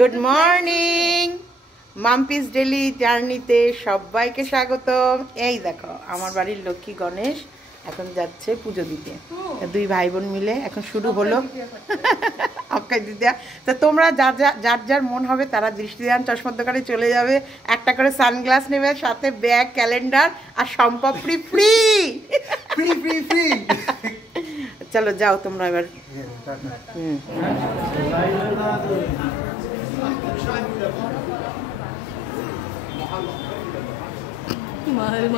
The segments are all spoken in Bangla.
গুড মর্নিং মাম্পিস ডেলি জার্নিতে সবাইকে স্বাগতম। এই দেখো আমার বাড়ির লক্ষ্মী গণেশ এখন যাচ্ছে পুজো দিতে, দুই ভাই বোন মিলে এখন শুরু হলো অক্ষয় তৃতীয়া। তো তোমরা যার যার মন হবে তারা দৃষ্টিদান চশমার দোকানে চলে যাবে, একটা করে সানগ্লাস নেবে, সাথে ব্যাগ, ক্যালেন্ডার আর সম্পত্তি ফ্রি ফ্রি ফ্রি ফ্রি। চলো যাও তোমরা এবার।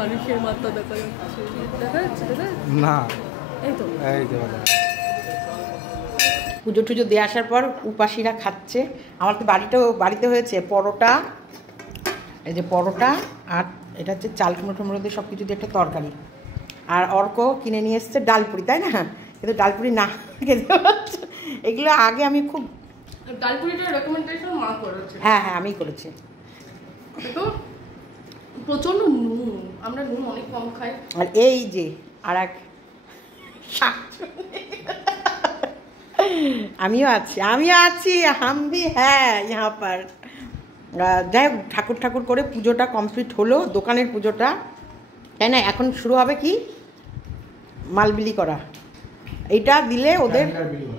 মানুষের মাথা দেখা যাচ্ছে না, এই তো পুজো টুজো দিয়ে আসার পর উপাসীরা খাচ্ছে। আমার তো বাড়িতে হয়েছে পরোটা, এই যে পরোটা, আর এটা হচ্ছে চাল কুমড়ো টুমড়ো দিয়ে সব কিছু দিয়ে একটা তরকারি, আর অর্ক কিনে নিয়ে এসছে ডালপুরি, তাই না? কিন্তু ডালপুরি না খেতে পারছে। এগুলো আগে আমি খুব ডালপুরিটা রেকমেন্ডেশন মা করেছে। হ্যাঁ আমি করেছি। তো প্রচন্ড নুন, আমরা নুন অনেক কম খাই। আর এই যে আর এক আমিও আছি হাম ভি হ্যাঁ ইহা পার। যাই হোক, ঠাকুর করে পুজোটা কমপ্লিট হলো, দোকানের পুজোটা, তাই না? এখন শুরু হবে কি মালবিলি করা। এইটা দিলে ওদের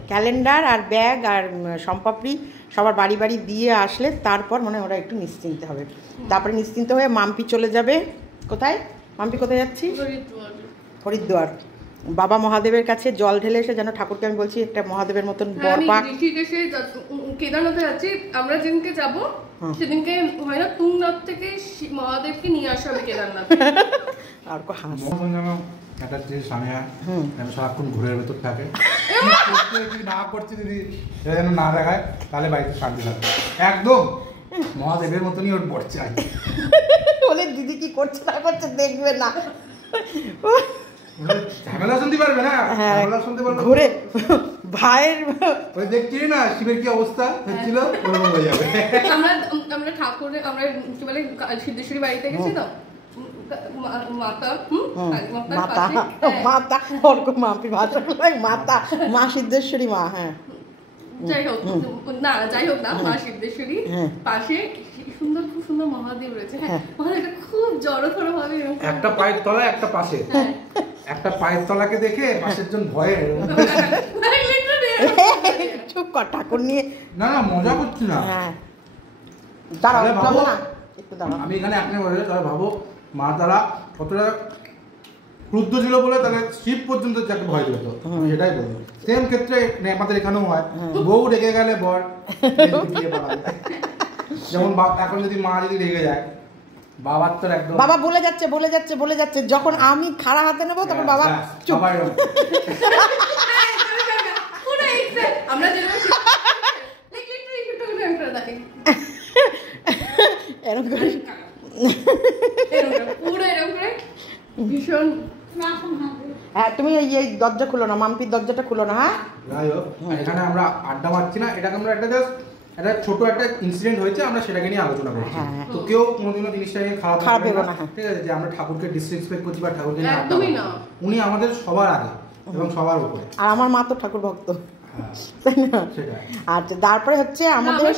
ক্যালেন্ডার আর ব্যাগ আর সম্পাপড়ি সবার বাড়ি বাড়ি দিয়ে আসলে তারপর মানে ওরা একটু নিশ্চিন্ত হবে। তারপরে নিশ্চিন্ত হয়ে মাম্পি চলে যাবে কোথায়? মাম্পি কোথায় যাচ্ছি? হরিদ্বার। বাবা মহাদেবের কাছে জল ঢেলে এসে যেন ঠাকুরকে আমি বলছি একটা মহাদেবের মতন বর পাক। কেদারনাথে যাচ্ছি আমরা, যেদিনকে যাবো সেদিনকে হয় না তুংনাথ থেকে মহাদেবকে নিয়ে আসা হবে কেদারনাথ। আর কো হাস একটা জিনিস আমি সারাক্ষণ ঘুরের ভেতর থাকে, না করছি যদি এটা যেন না দেখায় তাহলে বাড়িতে শান্তি থাকবে। একদম মহাদেবের মতনই ওর বর চাই। বলে দিদি কি করছে না করছে দেখবে না, ঝামেলা শুনতে পারবে না, ঝামেলা শুনতে পারবে ঘুরে ভাইয়ের ওই দেখছি না শিবের কি অবস্থা হচ্ছিল ওরকম হয়ে যাবে। আমরা ঠাকুরের আমরা কি বলে সিদ্ধেশ্বরী বাড়িতে গেছি তো মাতা ওরকম মাম্পির ভাষা মাতা মা সিদ্ধেশ্বরী মা। হ্যাঁ যাই হোক না মা সিদ্ধেশ্বরী পাশে খুব সুন্দর মহাদেব রয়েছে। হ্যাঁ মহাদেবটা খুব জড়সড় ভাবে, একটা পায়ের তলা একটা পাশে, একটা পায়ের তলাকে দেখে পাশের জন ভয়ে চুপ কর, ঠাকুর নিয়ে না মজা করছি না। হ্যাঁ দাঁড়াও না একটু দাঁড়াও, আমি এখানে আপনি বলে তাহলে ভাবো মা তারা কতটা ক্রুদ্ধ ছিল বলে তাহলে শিব পর্যন্ত যাকে ভয় দিত, সেটাই বলবো। সেম ক্ষেত্রে আমাদের এখানেও হয়, বউ রেগে গেলে বর যেমন এখন যদি মা যদি রেগে যায় বাবার তো একদম বাবা বলে যাচ্ছে যখন আমি খাড়া হাতে নেবো তখন বাবা চুপ। আমরা এরকম করে পুরো এরকম করে ভীষণ। হ্যাঁ তুমি এই দরজা খুলো না, মাম্পির দরজাটা খুলো না। হ্যাঁ যাই হোক, এখানে আমরা আড্ডা মারছি না, এটাকে আমরা একটা জাস্ট একটা ছোট একটা ইনসিডেন্ট হয়েছে আমরা সেটাকে নিয়ে আলোচনা করছি। তো কেউ কোনোদিনও জিনিসটাকে খারাপ ভেবে না, ঠিক আছে? যে আমরা ঠাকুরকে ডিসরেসপেক্ট করছি বা ঠাকুরকে নিয়ে আড্ডা মারছি না, উনি আমাদের সবার আগে এবং সবার উপরে। আর আমার মা তো ঠাকুর ভক্ত, তাই না? আচ্ছা তারপরে হচ্ছে আমাদের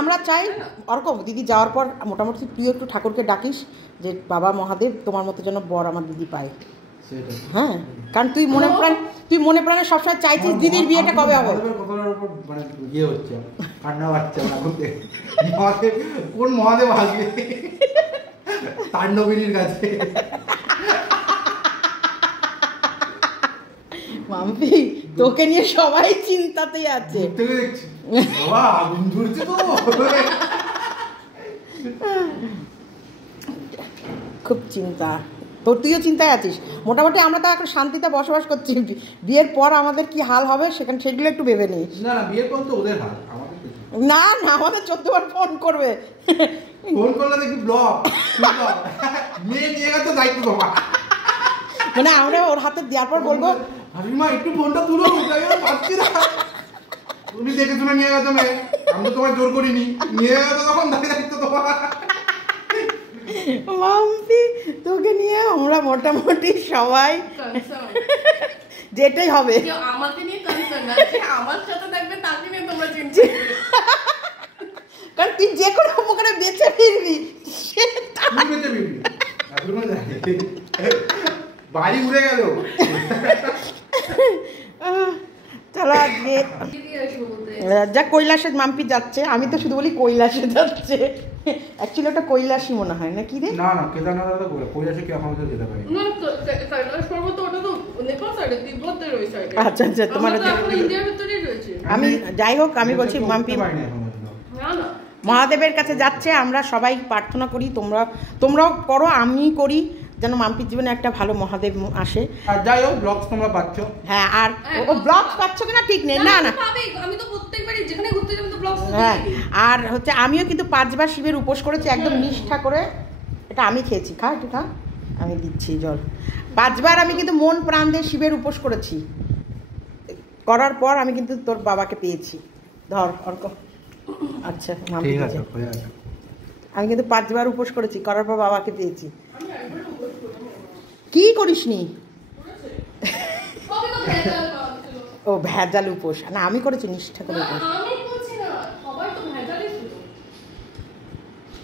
আমরা চাই অর্ক দিদি যাওয়ার পর মোটামুটি তুই একটু ঠাকুরকে ডাকিস যে বাবা মহাদেব তোমার মতো যেন বর আমার দিদি পায়। হ্যাঁ কারণ তুই মনে প্রাণে সবসময় চাইছিস দিদির বিয়েটা কবে হবে। কোন মহাদেব আসবে তাণ্ডবিনীর কাছে? মাম্পি তোকে নিয়ে সবাই চিন্তাতেই আছে। খুব চিন্তা, তোর তুইও চিন্তায় আছিস। মোটামুটি আমরা তো এখন শান্তিতে বসবাস করছি, বিয়ের পর আমাদের কি হাল হবে সেগুলো একটু ভেবে নিস। না বিয়ের পর তো ওদের হাল, না আমাদের 14 বার ফোন করবে, ফোন করলে দেখবি ব্লক মেয়ে নিয়ে গেছে দায়িত্ব তোমার। মানে আমরা ওর হাতে দেওয়ার পর বলবো হাবিমা একটু ফোনটা তুলো, পাচ্ছি না, তুমি দেখে শুনে নিয়ে গেছো মেয়ে, আমি তো তোমার জোর করিনি, নিয়ে গেছো তখন দায়িত্ব তোমার। মাম্পি তোকে নিয়ে আমরা মোটামুটি সবাই যেটাই হবে আমাকে নিয়ে কনসার্ন আছে, আমার সাথে থাকবে তাকে নিয়ে তোমরা চিন্তা বাড়ি উড়ে গেল। চলো আজকে যা কৈলাসে মাম্পি যাচ্ছে, আমি তো শুধু বলি কৈলাসে যাচ্ছে, অ্যাকচুয়ালি ওটা কৈলাসই মনে হয় না কি রে? না না, কেদারনাথ তো কৈলাসে কি আমরা যেতে পারি না, কৈলাস পর্বত ওটা তো নেপাল সাইডে, তিব্বতের ওই সাইডে। আচ্ছা আচ্ছা, তোমার ইন্ডিয়ার ভিতরেই রয়েছে। আমি যাই হোক, আমি বলছি মাম্পি না না মহাদেবের কাছে যাচ্ছে, আমরা সবাই প্রার্থনা করি, তোমরাও করো, আমি করি, যেন মাম্পির জীবনে একটা ভালো মহাদেব আসে। আর যাই হোক, ব্লগস তোমরা পাচ্ছ। হ্যাঁ, আর ও ব্লগস পাচ্ছ কিনা ঠিক নেই, না না আমি তো প্রত্যেকবারই যেখানে ঘুরতে যাই তো ব্লগস। হ্যাঁ, আর হচ্ছে আমিও কিন্তু 5 বার শিবের উপোস করেছি, একদম নিষ্ঠা করে। এটা আমি খেয়েছি, খা একটু খা, আমি দিচ্ছি জল। 5 বার আমি কিন্তু মন প্রাণ দিয়ে শিবের উপোস করেছি, করার পর আমি কিন্তু তোর বাবাকে পেয়েছি। ধর অর্ক, আচ্ছা ঠিক আছে, হয়ে গেছে। আমি কিন্তু 5 বার উপোস করেছি, করার পর বাবাকে পেয়েছি। কি করিসনি? ও ভেজাল উপোস না, আমি করেছি নিষ্ঠা করে উপোস।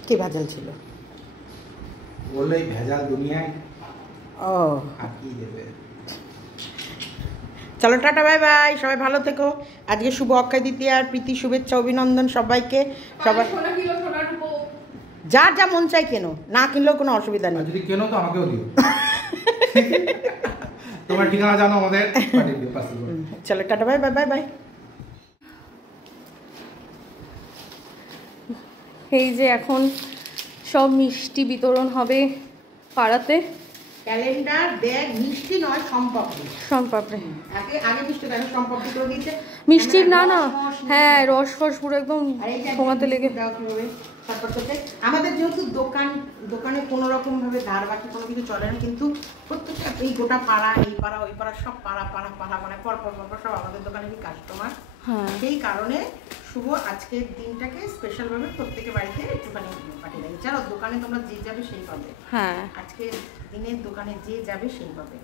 কে ভেজাল ছিল? বললেই ভেজাল দুনিয়ায়। ও আর কি দেবে। চলো টাটা, বাই বাই, সবাই ভালো থেকো। আজকে শুভ অক্ষয় তৃতীয়ার প্রীতি শুভেচ্ছা অভিনন্দন সবাইকে। সবাই যার যা মন চাই কেনো, না কিনলেও কোনো অসুবিধা নেই। যদি কেনো তো আমাকেও দিও। তোমার ঠিকানা জানো আমাদের, পাঠিয়ে দিও পাশে। চলো tata, bye bye bye bye. এই যে এখন সব মিষ্টি বিতরণ হবে পাড়াতে। ক্যালেন্ডার, ব্যাগ, মিষ্টি নয়, সম্পাপড়ি। সম্পাপড়ি আগে মিষ্টি দেয়, সম্পাপড়ি করে দিয়েছে। মিষ্টির না না, হ্যাঁ রস ফস পুরো একদম ঠোঙাতে লেগে। আমাদের যেহেতু দোকানে কোনো রকম ভাবে ধার বাকি কোনো কিছু চলে না, কিন্তু প্রত্যেকটা এই গোটা পাড়া, এই পাড়া ওই পাড়া সব পাড়া মানে পর সব আমাদের দোকানেরই কাস্টমার। সেই কারণে শুভ আজকের দিনটাকে স্পেশাল ভাবে প্রত্যেকের বাড়িতে একটুখানি পাঠিয়ে দেয়। জানো, দোকানে তোমরা যে যাবে সেই পাবে। হ্যাঁ, আজকের দিনের দোকানে যে যাবে সেই পাবে।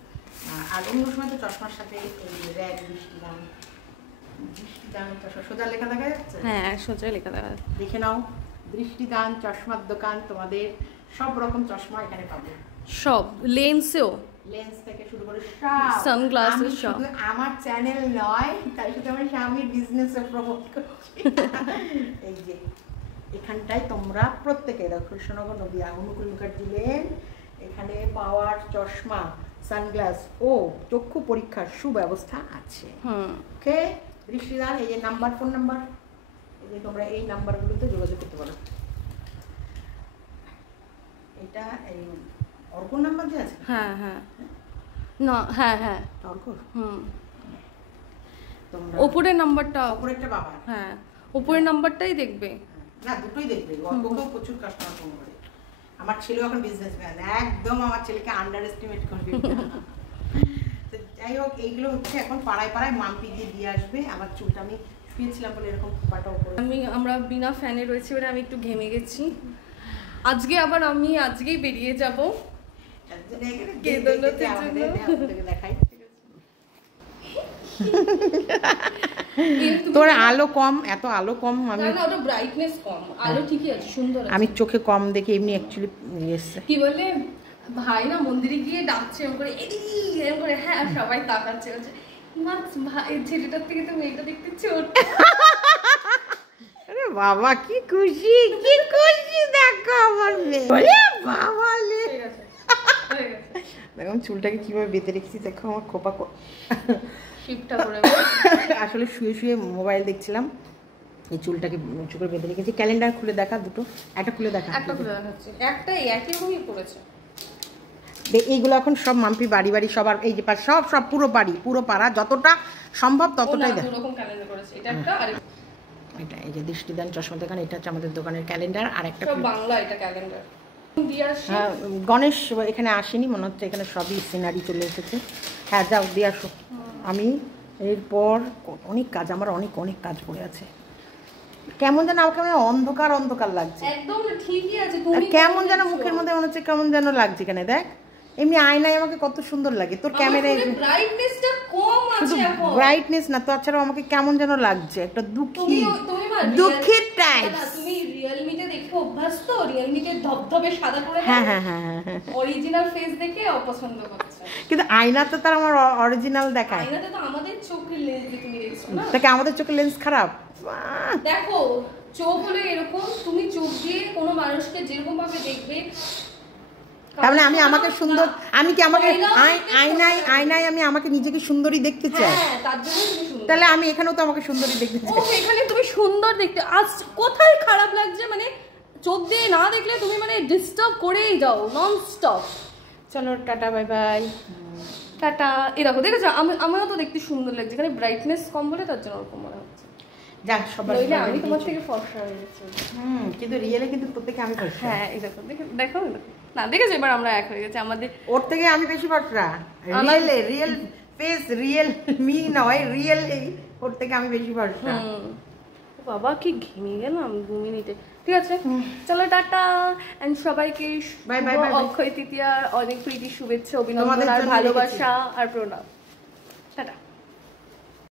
আর অন্য সময় তো চশমার সাথে এই র্যাক, বৃষ্টিদান সোজা লেখা দেখা যাচ্ছে। হ্যাঁ, সোজা লেখা দেখা যাচ্ছে। দেখে নাও, বৃষ্টিদান চশমার দোকান, তোমাদের সব রকম চশমা এখানে পাবে। সব লেন্সেও, লেন্স থেকে শুরু করে সব সানগ্লাসেস সব। আমার চ্যানেল নয়, তাই শুধু আমার স্বামীর বিজনেসে প্রমোট করছি। এই যে এখানটায় তোমরা প্রত্যেকে দেখো, কৃষ্ণনগর নদিয়া অনুকূল মুখার্জি লেন, এখানে পাওয়ার চশমা, সানগ্লাস ও চক্ষু পরীক্ষার সুব্যবস্থা আছে। ওকে, বৃষ্টিদান, এই যে নাম্বার, ফোন নাম্বার, এই যে তোমরা এই নাম্বারগুলোতে যোগাযোগ করতে পারো। এটা এই অর্কর নাম্বার যে আছে। হ্যাঁ হ্যাঁ, না হ্যাঁ হ্যাঁ অর্কর। তোমরা উপরের নাম্বারটা, উপরেরটা বাবা। হ্যাঁ, উপরের নাম্বারটাই দেখবে। না, দুটোই দেখবে। অর্ককেও প্রচুর কাস্টমার ফোন করে। আমার ছেলেও এখন বিজনেসম্যান, একদম আমার ছেলেকে আন্ডার এস্টিমেট করবে। তো যাই হোক, এইগুলো হচ্ছে এখন পাড়ায় পাড়ায় মাম্পি দিয়ে আসবে। আমার চুলটা আমি শুয়েছিলাম বলে এরকম খোপাটাও করে। আমরা বিনা ফ্যানে রয়েছি বলে আমি একটু ঘেমে গেছি। আজকে আবার আমি আজকেই বেরিয়ে যাব কেদারনাথের জন্য। দেখাই তোর আলো কম, এত আলো কম। আমি ওটা ব্রাইটনেস কম, আলো ঠিকই আছে, সুন্দর আছে। আমি চোখে কম দেখে এমনি অ্যাকচুয়ালি এসছে। কি বলে ভাই না মন্দিরে গিয়ে ডাকছে এরকম করে, এরকম করে, হ্যাঁ সবাই তাকাচ্ছে, বলছে ভাই ছেলেটার থেকে তো মেয়েটা দেখতে ছোট। আরে বাবা, কি খুশি, কি খুশি, দেখো আমার মেয়ে। বলে বাবা লে, দেখো চুলটাকে কিভাবে বেঁধে রেখেছি, দেখো আমার খোপা। শিফটটা করে আসলে শুয়ে শুয়ে মোবাইল দেখছিলাম, এই চুলটাকে চুপড়ে বেঁধে রেখেছি। ক্যালেন্ডার খুলে দেখা, দুটো, একটা খুলে দেখা, একটা খুলে দেখাচ্ছে, একটাই একই রকমই পড়েছে। এইগুলো এখন সব মাম্পি বাড়ি বাড়ি সবার, এই যে সব সব পুরো বাড়ি, পুরো পাড়া, যতটা সম্ভব ততটাই দেখ। দুরকম ক্যালেন্ডার করেছে, এটা একটা আর এটা এই যে দৃষ্টিদান চশমা দোকান, এটা হচ্ছে আমাদের দোকানের ক্যালেন্ডার। আর একটা সব বাংলা, এটা ক্যালেন্ডার। হ্যাঁ, গণেশ এখানে আসেনি মনে হচ্ছে, এখানে সবই সিনারি চলে এসেছে। হ্যাঁ যাও দিয়ে আসো। আমি এরপর অনেক কাজ, আমার অনেক অনেক কাজ পড়ে আছে। কেমন যেন আমাকে অন্ধকার অন্ধকার লাগছে। একদম ঠিকই আছে, তুমি কেমন যেন মুখের মধ্যে মনে হচ্ছে কেমন যেন লাগছে। এখানে দেখ, এমনি আয়নায় আমাকে কত সুন্দর লাগে, তোর ক্যামেরায় ব্রাইটনেসটা কম আছে এখন। ব্রাইটনেস না, তাছাড়াও আমাকে কেমন যেন লাগছে, একটা দুঃখের টাইপস। তুমি রিয়েলমিতে দেখে অভ্যাস তো, রিয়েলমিতে ধবধবে সাদা করে। হ্যাঁ হ্যাঁ হ্যাঁ হ্যাঁ, অরিজিনাল ফেস দেখে অপছন্দ করছে। কিন্তু আয়নাতে তার আমার অরিজিনাল দেখায়। আয়নাতে তো আমাদের চোখের লেন্স তুমি দেখছো না, তাকে আমাদের চোখের লেন্স খারাপ। দেখো চোখ হলো এরকম, তুমি চোখ দিয়ে কোনো মানুষকে যেরকম ভাবে দেখবে, তার মানে আমি আমাকে সুন্দর, আমি কি আমাকে আয়নায় আমি আমাকে নিজেকে সুন্দরী দেখতে চাই, হ্যাঁ তার জন্য তুমি সুন্দর। তাহলে আমি এখানেও তো আমাকে সুন্দরী দেখতে চাই। এখানে তুমি সুন্দর দেখতে, আজ কোথায় খারাপ লাগছে মানে চোখ দিয়ে না দেখলে তুমি মানে ডিস্টার্ব করেই যাও নন স্টপ। চলো টাটা বাই বাই, টাটা। এই দেখো দেখেছো আমিও তো দেখতে সুন্দর লাগছে, এখানে ব্রাইটনেস কম বলে তার জন্য ওরকম মনে হচ্ছে। যাক সবার নইলে আমি তোমার থেকে ফর্সা হয়ে গেছি। কিন্তু রিয়েলে কিন্তু প্রত্যেকে আমি ফর্সা। হ্যাঁ এই দেখো দেখো না দেখেছো, এবার আমরা এক হয়ে গেছি। আমাদের ওর থেকে আমি বেশি ফর্সা, রিয়েল ফেস রিয়েল মি নয়, রিয়েল ওর থেকে আমি বেশি ফর্সা। বাবা কি ঘেমে গেলাম 2 মিনিটে। ঠিক আছে চলো টাটা, এন্ড সবাইকে বাই বাই। অক্ষয় তৃতীয়ার অনেক প্রীতি শুভেচ্ছা, অভিনন্দন আর ভালোবাসা আর প্রণাম। টাটা।